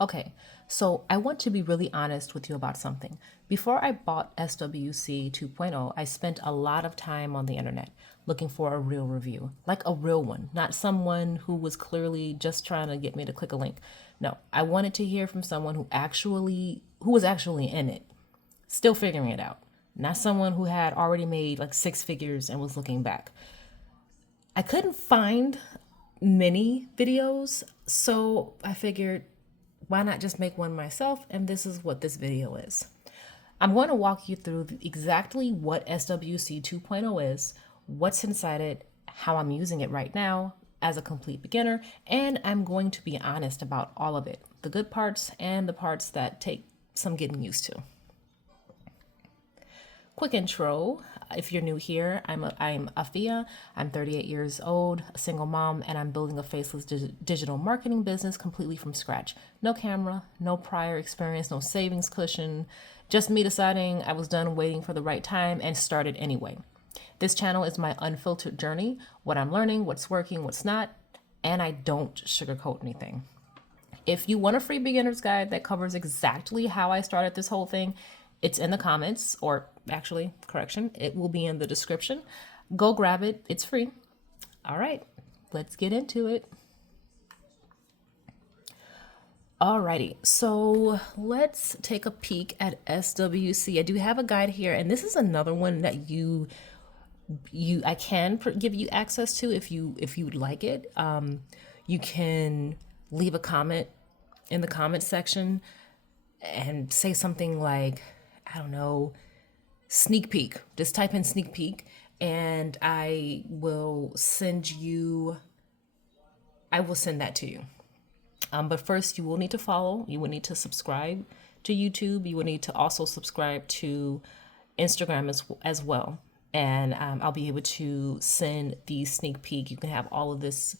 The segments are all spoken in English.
Okay, so I want to be really honest with you about something. Before I bought SWC 2.0, I spent a lot of time on the internet looking for a real review, like a real one, not someone who was clearly just trying to get me to click a link. No, I wanted to hear from someone who was actually in it, still figuring it out, not someone who had already made like six figures and was looking back. I couldn't find many videos, so I figured why not just make one myself? And this is what this video is. I'm going to walk you through exactly what SWC 2.0 is, what's inside it, how I'm using it right now as a complete beginner, and I'm going to be honest about all of it, the good parts and the parts that take some getting used to. Quick intro. If you're new here, I'm Afiya. I'm 38 years old, a single mom, and I'm building a faceless digital marketing business completely from scratch. No camera, no prior experience, no savings cushion, just me deciding I was done waiting for the right time and started anyway. This channel is my unfiltered journey, what I'm learning, what's working, what's not, and I don't sugarcoat anything. If you want a free beginner's guide that covers exactly how I started this whole thing, it's in the comments, or actually, correction, it will be in the description. Go grab it, it's free. All right, let's get into it. Alrighty, so let's take a peek at SWC. I do have a guide here, and this is another one that I can give you access to if you'd like it. You can leave a comment in the comment section and say something like, I don't know, sneak peek. Just type in sneak peek, and I will send that to you. But first, you will need to follow. You will need to subscribe to YouTube. You will need to also subscribe to Instagram as well. And I'll be able to send the sneak peek. You can have all of this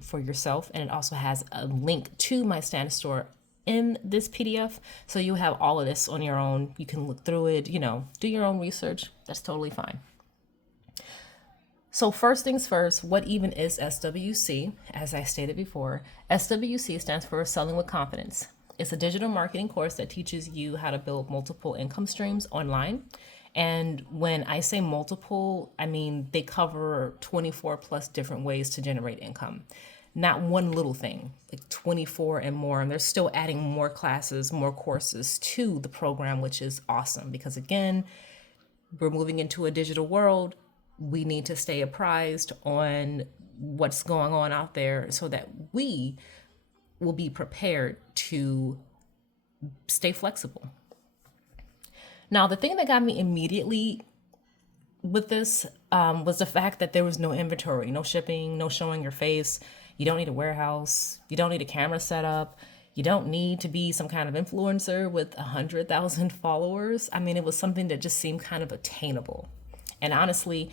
for yourself. And it also has a link to my Stand Store in this PDF. So you have all of this on your own. You can look through it, do your own research. That's totally fine. So first things first, what even is SWC? As I stated before, SWC stands for Selling with Confidence. It's a digital marketing course that teaches you how to build multiple income streams online. And when I say multiple, I mean they cover 24 plus different ways to generate income. Not one little thing, like 24 and more. And they're still adding more classes, more courses to the program, which is awesome because again, we're moving into a digital world. We need to stay apprised on what's going on out there so that we will be prepared to stay flexible. Now, the thing that got me immediately with this was the fact that there was no inventory, no shipping, no showing your face. You don't need a warehouse. You don't need a camera setup. You don't need to be some kind of influencer with 100,000 followers. I mean, it was something that just seemed kind of attainable. And honestly,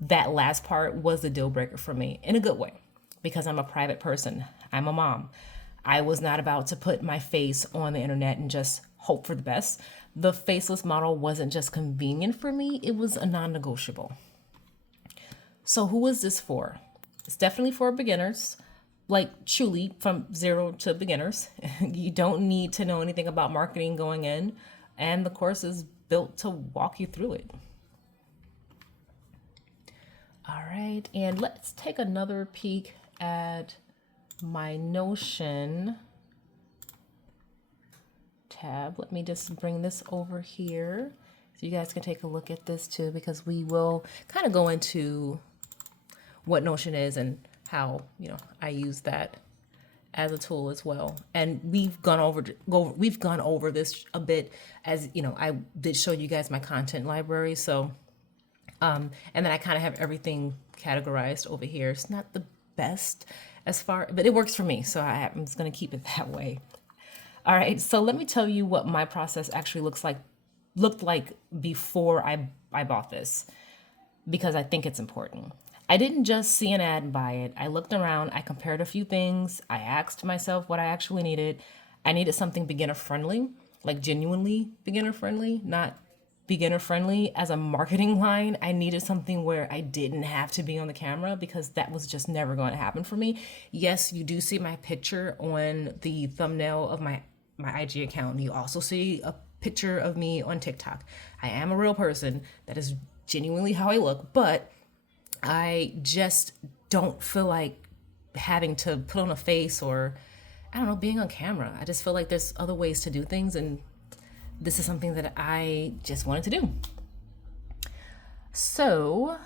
that last part was the deal breaker for me in a good way because I'm a private person. I'm a mom. I was not about to put my face on the internet and just hope for the best. The faceless model wasn't just convenient for me, it was a non-negotiable. So who is this for? It's definitely for beginners, like truly from zero to beginners. You don't need to know anything about marketing going in, and the course is built to walk you through it. All right, and let's take another peek at my Notion tab. Let me just bring this over here so you guys can take a look at this too, because we will kind of go into what Notion is and how, I use that as a tool as well. And we've gone over this a bit as, I did show you guys my content library. So and then I kind of have everything categorized over here. It's not the best but it works for me. So I'm just going to keep it that way. All right. So let me tell you what my process actually looked like before I bought this, because I think it's important. I didn't just see an ad and buy it. I looked around, I compared a few things. I asked myself what I actually needed. I needed something beginner friendly, like genuinely beginner friendly, not beginner friendly as a marketing line. I needed something where I didn't have to be on the camera because that was just never going to happen for me. Yes, you do see my picture on the thumbnail of my IG account. You also see a picture of me on TikTok. I am a real person. That is genuinely how I look, but I just don't feel like having to put on a face or, I don't know, being on camera. I just feel like there's other ways to do things, and this is something that I just wanted to do. So,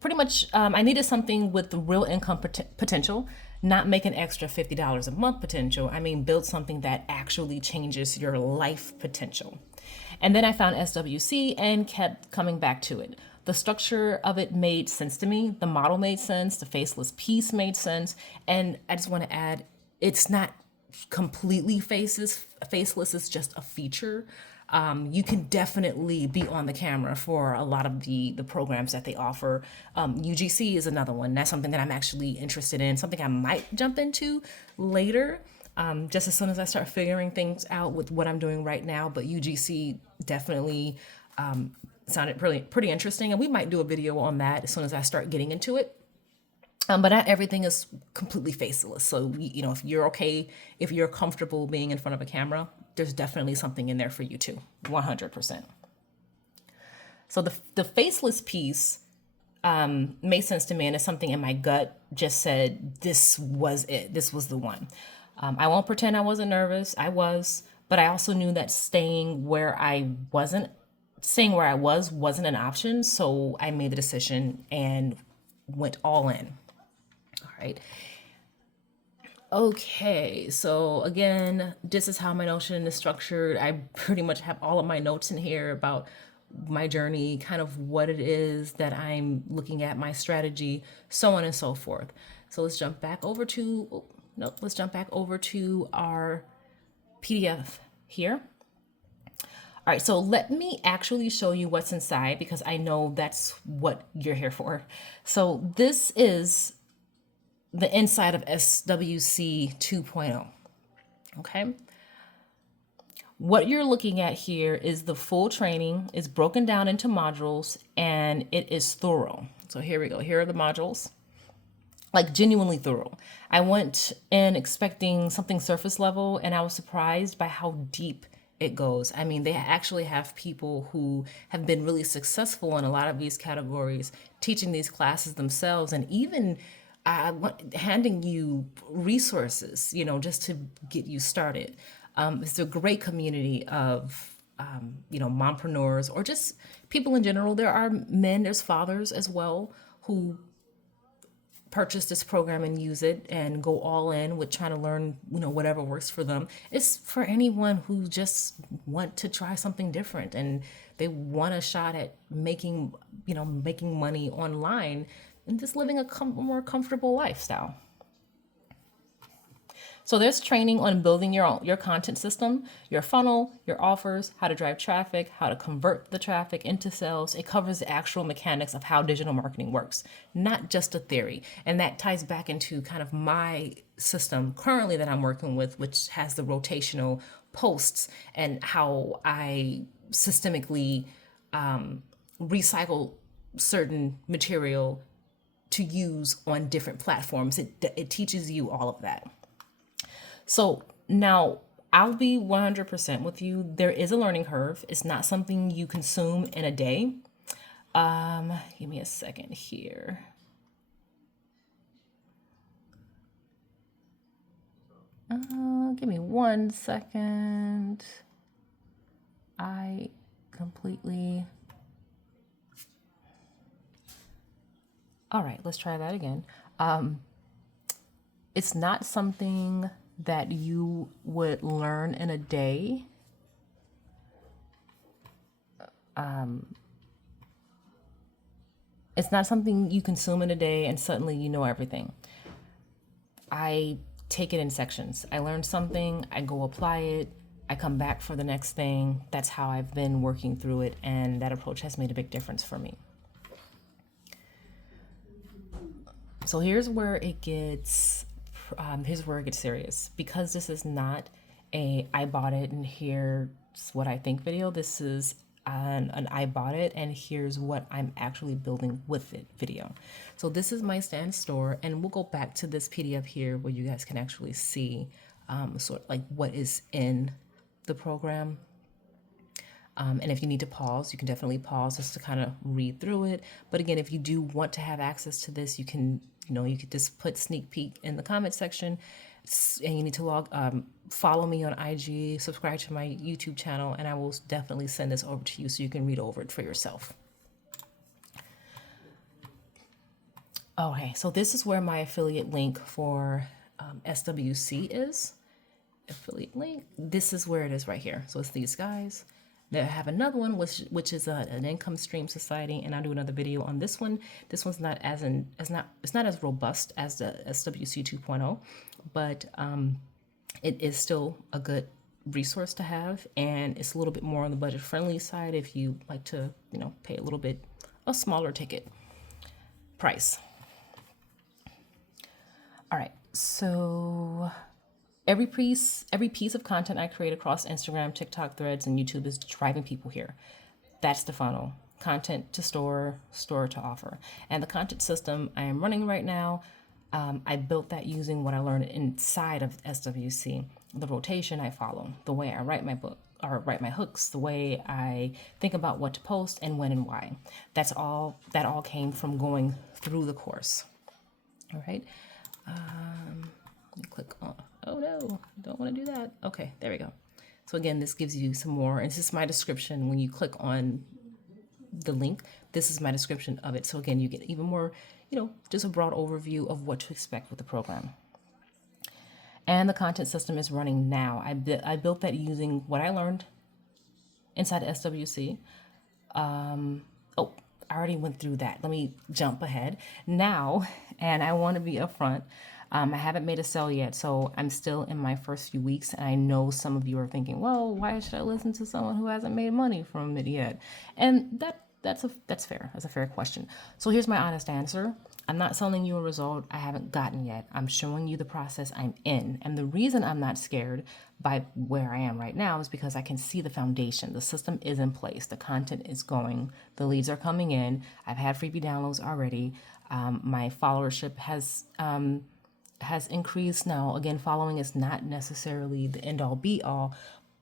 pretty much, I needed something with the real income potential, not make an extra $50 a month potential. I mean, build something that actually changes your life potential. And then I found SWC and kept coming back to it. The structure of it made sense to me. The model made sense. The faceless piece made sense. And I just want to add, it's not completely faceless. Faceless is just a feature. You can definitely be on the camera for a lot of the programs that they offer. UGC is another one. That's something that I'm actually interested in, something I might jump into later, just as soon as I start figuring things out with what I'm doing right now. But UGC definitely sounded pretty interesting, and we might do a video on that as soon as I start getting into it. But not everything is completely faceless. So, if you're okay, if you're comfortable being in front of a camera, there's definitely something in there for you too, 100%. So the faceless piece made sense to me, and it's something in my gut just said, this was it. This was the one. I won't pretend I wasn't nervous. I was, but I also knew that staying where I was wasn't an option. So I made the decision and went all in. All right. Okay, so again, this is how my Notion is structured. I pretty much have all of my notes in here about my journey, kind of what it is that I'm looking at, my strategy, so on and so forth. So let's jump back over to, let's jump back over to our PDF here. All right, so let me actually show you what's inside because I know that's what you're here for. So this is the inside of SWC 2.0. Okay. What you're looking at here is the full training. It's broken down into modules and it is thorough. So here we go. Here are the modules, like genuinely thorough. I went in expecting something surface level and I was surprised by how deep it goes. I mean, they actually have people who have been really successful in a lot of these categories teaching these classes themselves, and even handing you resources, just to get you started. It's a great community of, mompreneurs or just people in general. There are men, there's fathers as well who purchase this program and use it and go all in with trying to learn, whatever works for them. It's for anyone who just want to try something different and they want a shot at making money online and just living a more comfortable lifestyle. So there's training on building your content system, your funnel, your offers, how to drive traffic, how to convert the traffic into sales. It covers the actual mechanics of how digital marketing works, not just a theory. And that ties back into kind of my system currently that I'm working with, which has the rotational posts and how I systemically recycle certain material to use on different platforms. It teaches you all of that. So now I'll be 100% with you. There is a learning curve. It's not something you consume in a day. Give me a second here. Give me 1 second. I completely... All right, let's try that again. It's not something that you would learn in a day. It's not something you consume in a day and suddenly you know everything. I take it in sections. I learn something, I go apply it, I come back for the next thing. That's how I've been working through it, and that approach has made a big difference for me. So here's where it gets serious. Because this is not a I bought it and here's what I think video. This is an I bought it and here's what I'm actually building with it video. So this is my stand store, and we'll go back to this PDF here where you guys can actually see sort of like what is in the program. And if you need to pause, you can definitely pause just to kind of read through it. But again, if you do want to have access to this, you can, you could just put sneak peek in the comment section, and you need to follow me on IG, subscribe to my YouTube channel, and I will definitely send this over to you so you can read over it for yourself. Okay, so this is where my affiliate link for SWC is. Affiliate link. This is where it is right here. So it's these guys. They have another one which is an income stream society, and I'll do another video on this one. This one's not it's not as robust as the SWC 2.0, but it is still a good resource to have, and it's a little bit more on the budget friendly side if you like to pay a smaller ticket price. All right, so every piece of content I create across Instagram, TikTok, Threads, and YouTube is driving people here. That's the funnel. Content to store, store to offer. And the content system I am running right now, I built that using what I learned inside of SWC. The rotation I follow, the way I write my book, or write my hooks, the way I think about what to post and when and why. That all came from going through the course. All right. Let me click on. Oh no, don't want to do that. Okay, there we go. So again, this gives you some more, and this is my description. When you click on the link, this is my description of it. So again, you get even more, just a broad overview of what to expect with the program. And the content system is running now. I built that using what I learned inside SWC. Oh, I already went through that. Let me jump ahead now, and I want to be upfront. I haven't made a sale yet, so I'm still in my first few weeks, and I know some of you are thinking, well, why should I listen to someone who hasn't made money from it yet? And that's fair. That's a fair question. So here's my honest answer. I'm not selling you a result I haven't gotten yet. I'm showing you the process I'm in. And the reason I'm not scared by where I am right now is because I can see the foundation. The system is in place. The content is going. The leads are coming in. I've had freebie downloads already. My followership has increased. Now, again, following is not necessarily the end all be all,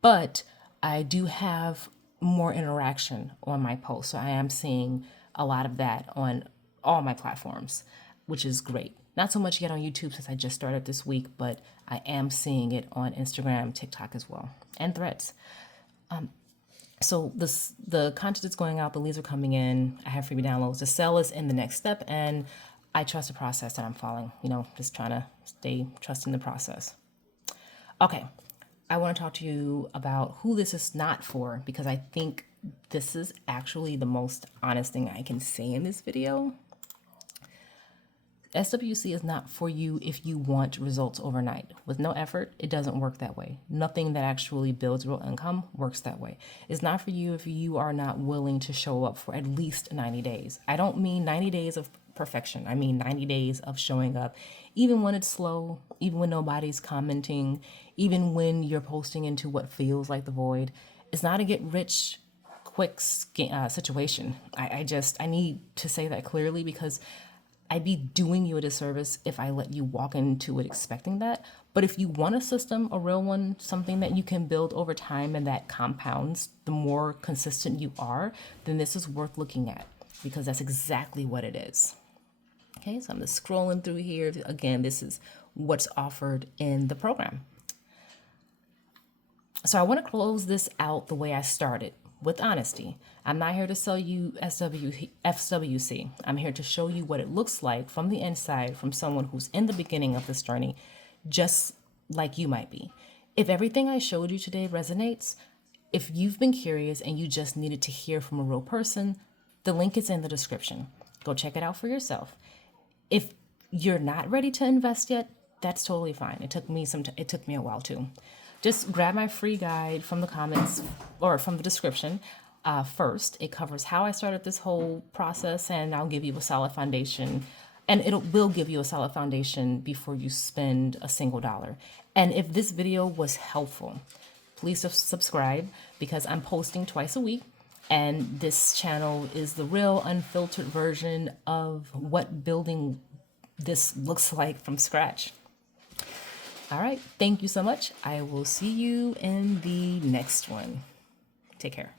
but I do have more interaction on my posts. So I am seeing a lot of that on all my platforms, which is great. Not so much yet on YouTube since I just started this week, but I am seeing it on Instagram, TikTok as well, and Threads. So the content is going out, the leads are coming in, I have freebie downloads. The sell is in the next step, and I trust the process that I'm following, just trying to stay trusting the process. Okay, I want to talk to you about who this is not for, because I think this is actually the most honest thing I can say in this video. SWC is not for you if you want results overnight. With no effort, it doesn't work that way. Nothing that actually builds real income works that way. It's not for you if you are not willing to show up for at least 90 days. I don't mean 90 days of perfection. I mean 90 days of showing up, even when it's slow, even when nobody's commenting, even when you're posting into what feels like the void. It's not a get rich quick situation. I need to say that clearly, because I'd be doing you a disservice if I let you walk into it expecting that. But if you want a system, a real one, something that you can build over time and that compounds, the more consistent you are, then this is worth looking at, because that's exactly what it is. Okay, so I'm just scrolling through here. Again, this is what's offered in the program. So I want to close this out the way I started, with honesty. I'm not here to sell you FWC. I'm here to show you what it looks like from the inside, from someone who's in the beginning of this journey, just like you might be. If everything I showed you today resonates, if you've been curious and you just needed to hear from a real person, the link is in the description. Go check it out for yourself. If you're not ready to invest yet, that's totally fine. It took me a while too. Just grab my free guide from the comments or from the description. First, it covers how I started this whole process, and I'll give you a solid foundation and it will give you a solid foundation before you spend a single dollar. And if this video was helpful, please subscribe, because I'm posting twice a week, and this channel is the real unfiltered version of what building this looks like from scratch. All right, thank you so much. I will see you in the next one. Take care.